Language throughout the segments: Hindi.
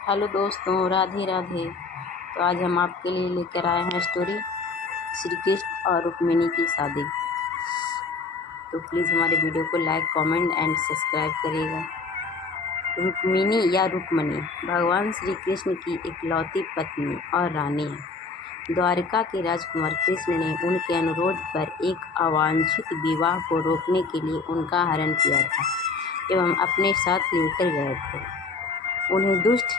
हेलो दोस्तों, राधे राधे। तो आज हम आपके लिए लेकर आए हैं स्टोरी श्री कृष्ण और रुक्मिणी की शादी। तो प्लीज़ हमारे वीडियो को लाइक, कमेंट एंड सब्सक्राइब करिएगा। रुक्मिणी या रुक्मणी भगवान श्री कृष्ण की इकलौती पत्नी और रानी है। द्वारिका के राजकुमार कृष्ण ने उनके अनुरोध पर एक अवांछित विवाह को रोकने के लिए उनका हरण किया था एवं अपने साथ लेकर गए थे। उन्हें दुष्ट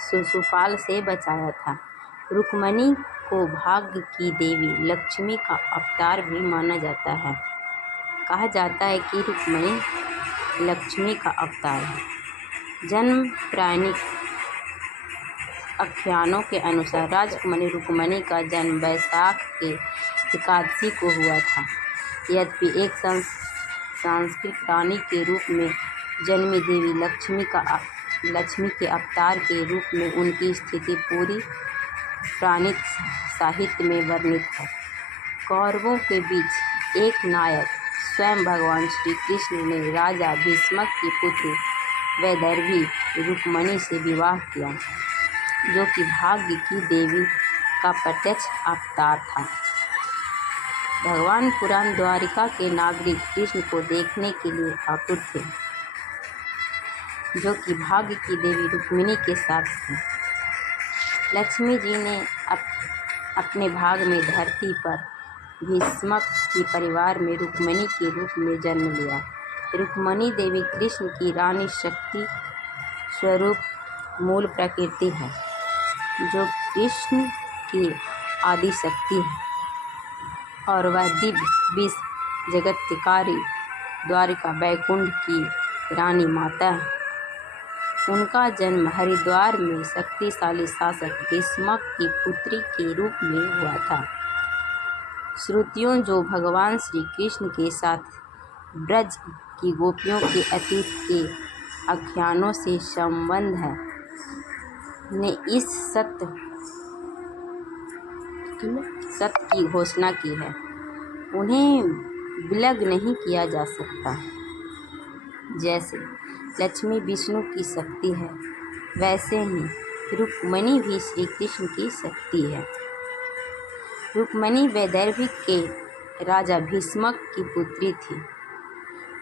शिशुपाल से बचाया था। रुक्मिणी को भाग्य की देवी लक्ष्मी का अवतार भी माना जाता है। कहा जाता है कि रुक्मिणी लक्ष्मी का अवतार है। जन्म पौराणिक आख्यानों के अनुसार राजकुमारी रुक्मिणी का जन्म वैशाख के एकादशी को हुआ था। यद्यपि एक सांस्कृतिक रानी के रूप में जन्मी देवी लक्ष्मी के अवतार के रूप में उनकी स्थिति पूरी पौराणिक साहित्य में वर्णित है। कौरवों के बीच एक नायक स्वयं भगवान श्री कृष्ण ने राजा भीष्मक की पुत्री वैदर्भी रुक्मिणी से विवाह किया, जो कि भाग्य की देवी का प्रत्यक्ष अवतार था। भगवान पुराण द्वारिका के नागरिक कृष्ण को देखने के लिए आतुर थे, जो कि भाग्य की देवी रुक्मिणी के साथ थी। लक्ष्मी जी ने अपने भाग में धरती पर भीष्मक के परिवार में रुक्मिणी के रूप में जन्म लिया। रुक्मिणी देवी कृष्ण की रानी शक्ति स्वरूप मूल प्रकृति है, जो कृष्ण की आदि शक्ति है और वह दिव्य विष जगतकारी द्वारिका वैकुंठ की रानी माता है। उनका जन्म हरिद्वार में शक्तिशाली शासक भीष्मक की पुत्री के रूप में हुआ था। श्रुतियों जो भगवान श्री कृष्ण के साथ ब्रज की गोपियों के अतीत के आख्यानों से संबंध है, ने इस सत्य की घोषणा की है। उन्हें विलग नहीं किया जा सकता। जैसे लक्ष्मी विष्णु की शक्ति है, वैसे ही रुक्मिणी भी श्री कृष्ण की शक्ति है। रुक्मिणी वैदर्भी के राजा भीष्मक की पुत्री थी।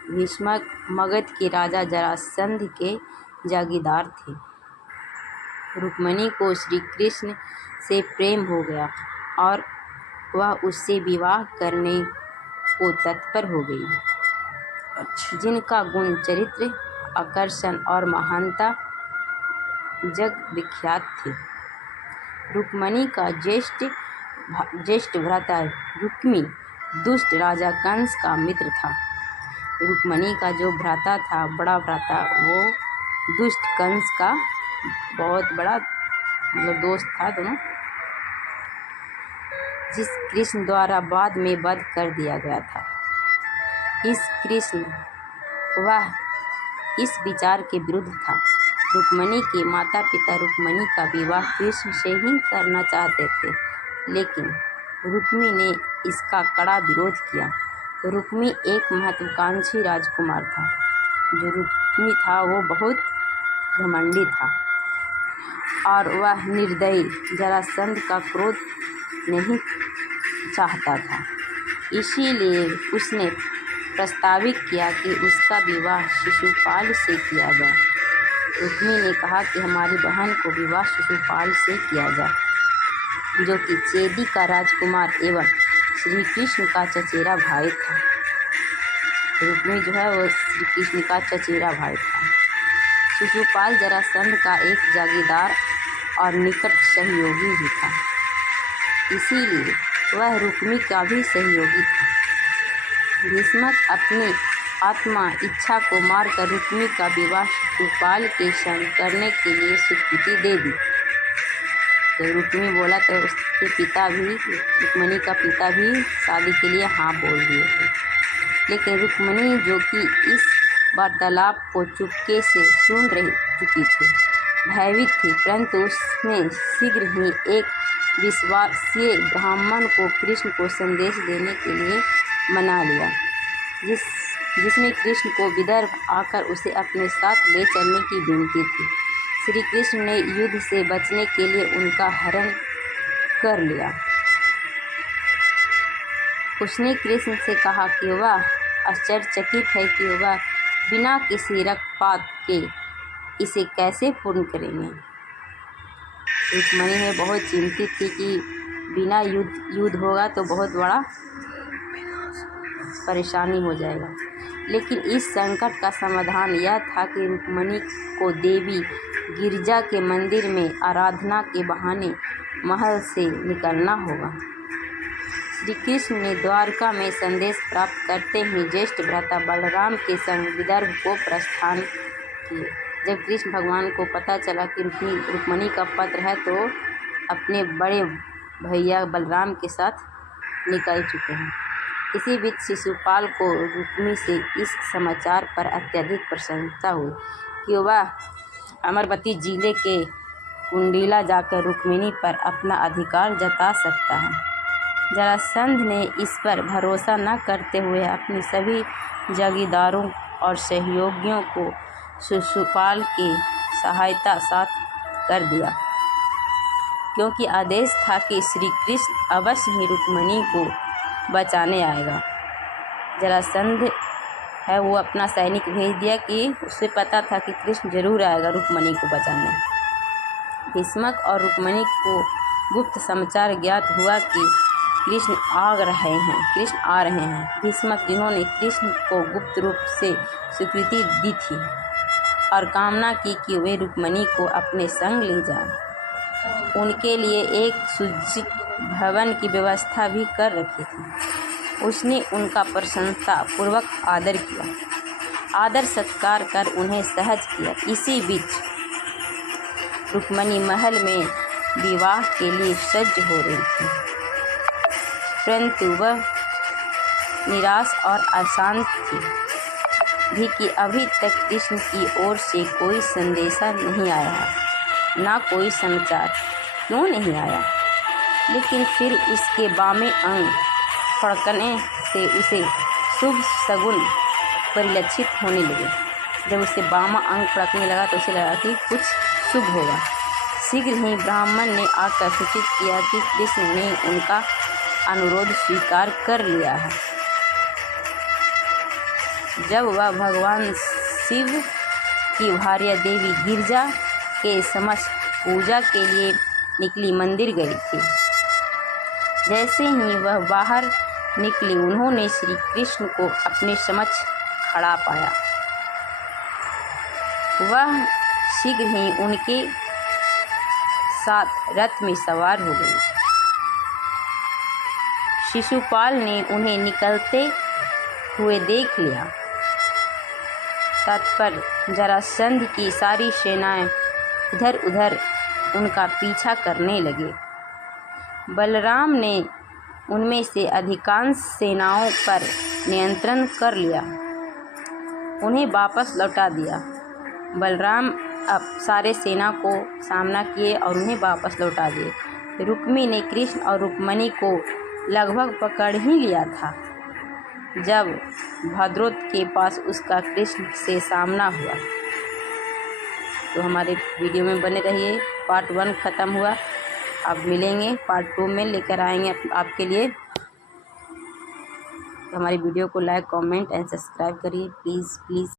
भीष्मक मगध के राजा जरासंध के जागीरदार थे। रुक्मिणी को श्री कृष्ण से प्रेम हो गया और वह उससे विवाह करने को तत्पर हो गई। जिनका गुण, चरित्र, आकर्षण और महानता जग विख्यात थे। रुक्मिणी का ज्येष्ठ भ्राता रुक्मी दुष्ट राजा कंस का मित्र था। रुक्मिणी का जो भ्राता था, बड़ा भ्राता, वो दुष्ट कंस का बहुत बड़ा दोस्त था दोनों, जिस कृष्ण द्वारा बाद में वध कर दिया गया था। वह इस विचार के विरुद्ध था। रुक्मिणी के माता पिता रुक्मिणी का विवाह कृष्ण से ही करना चाहते थे, लेकिन रुक्मी ने इसका कड़ा विरोध किया। रुक्मी एक महत्वाकांक्षी राजकुमार था। जो रुक्मी था वो बहुत घमंडी था और वह निर्दयी जरासंध का क्रोध नहीं चाहता था। इसीलिए उसने प्रस्तावित किया कि उसका विवाह शिशुपाल से किया जाए। रुक्मी ने कहा कि हमारी बहन को विवाह शिशुपाल से किया जाए, जो कि चेदी का राजकुमार एवं श्री कृष्ण का चचेरा भाई था। रुक्मी जो है वो श्री कृष्ण का चचेरा भाई था। शिशुपाल जरासंध का एक जागीरदार और निकट सहयोगी भी था, इसीलिए वह रुक्मी का भी सहयोगी था। भीष्मक अपनी आत्मा इच्छा को मारकर रुक्मी का विवाह शिशुपाल के संग करने के लिए स्वीकृति दे दी। तो रुक्मी बोला तो उसके पिता भी, रुक्मिणी का पिता भी शादी के लिए हाँ बोल दिए थे। लेकिन रुक्मिणी, जो कि इस वार्तालाप को चुपके से सुन चुकी थी, भयभीत थी, परंतु उसने शीघ्र ही एक विश्वासीय ब्राह्मण को कृष्ण को संदेश देने के लिए मना लिया, जिसमें कृष्ण को विदर्भ आकर उसे अपने साथ ले चलने की विनती थी। श्री कृष्ण ने युद्ध से बचने के लिए उनका हरण कर लिया। उसने कृष्ण से कहा कि वह आश्चर्यचकित है कि वह बिना किसी रक्तपात के इसे कैसे पूर्ण करेंगे। रुक्मिणी में बहुत चिंतित थी कि बिना युद्ध होगा तो बहुत बड़ा परेशानी हो जाएगा। लेकिन इस संकट का समाधान यह था कि रुक्मिणी को देवी गिरिजा के मंदिर में आराधना के बहाने महल से निकलना होगा। श्री कृष्ण ने द्वारका में संदेश प्राप्त करते ही ज्येष्ठ भ्राता बलराम के संग विदर्भ को प्रस्थान किए। जब कृष्ण भगवान को पता चला कि रुक्मिणी का पत्र है तो अपने बड़े भैया बलराम के साथ निकल चुके हैं। इसी बीच शिशुपाल को रुक्मिणी से इस समाचार पर अत्यधिक प्रसन्नता हुई कि वह अमरवती जिले के कुंडिला जाकर रुक्मिणी पर अपना अधिकार जता सकता है। जरासंध ने इस पर भरोसा न करते हुए अपने सभी जागीरदारों और सहयोगियों को शिशुपाल की सहायता साथ कर दिया, क्योंकि आदेश था कि श्री कृष्ण अवश्य ही रुक्मिणी को बचाने आएगा। जरासंध है वो अपना सैनिक भेज दिया कि उसे पता था कि कृष्ण जरूर आएगा रुक्मिणी को बचाने। भीष्मक और रुक्मिणी को गुप्त समाचार ज्ञात हुआ कि कृष्ण आ रहे हैं। भीष्मक, जिन्होंने कृष्ण को गुप्त रूप से स्वीकृति दी थी और कामना की कि वे रुक्मिणी को अपने संग ले जाएं, उनके लिए एक सुसज्जित भवन की व्यवस्था भी कर रखी थी। उसने उनका प्रशंसा पूर्वक आदर किया, आदर सत्कार कर उन्हें सहज किया। इसी बीच रुक्मिणी महल में विवाह के लिए सज्ज हो रही थी, परंतु वह निराश और अशांत थी भी कि अभी तक कृष्ण की ओर से कोई संदेशा नहीं आया है, ना कोई समाचार। क्यों नहीं आया? लेकिन फिर उसके बामे अंग फड़कने से उसे शुभ शगुन परिलक्षित होने लगे। जब उसे बामा अंग फड़कने लगा तो उसे लगा कि कुछ शुभ होगा। शीघ्र ही ब्राह्मण ने आकर सूचित किया कि कृष्ण ने उनका अनुरोध स्वीकार कर लिया है। जब वह भगवान शिव की भार्या देवी गिरिजा के समक्ष पूजा के लिए निकली मंदिर गई थी। जैसे ही वह बाहर निकली, उन्होंने श्री कृष्ण को अपने समक्ष खड़ा पाया। वह शीघ्र ही उनके साथ रथ में सवार हो गई। शिशुपाल ने उन्हें निकलते हुए देख लिया। तत्पर जरासंध की सारी सेनाएं इधर उधर उनका पीछा करने लगे। बलराम ने उनमें से अधिकांश सेनाओं पर नियंत्रण कर लिया, उन्हें वापस लौटा दिया। बलराम अब सारे सेना को सामना किए और उन्हें वापस लौटा दिए। रुक्मिणी ने कृष्ण और रुक्मिणी को लगभग पकड़ ही लिया था जब भद्रोत के पास उसका कृष्ण से सामना हुआ। तो हमारे वीडियो में बने रहिए। पार्ट 1 ख़त्म हुआ, अब मिलेंगे पार्ट 2 में, लेकर आएंगे आपके लिए। तो हमारी वीडियो को लाइक, कमेंट एंड सब्सक्राइब करिए प्लीज़।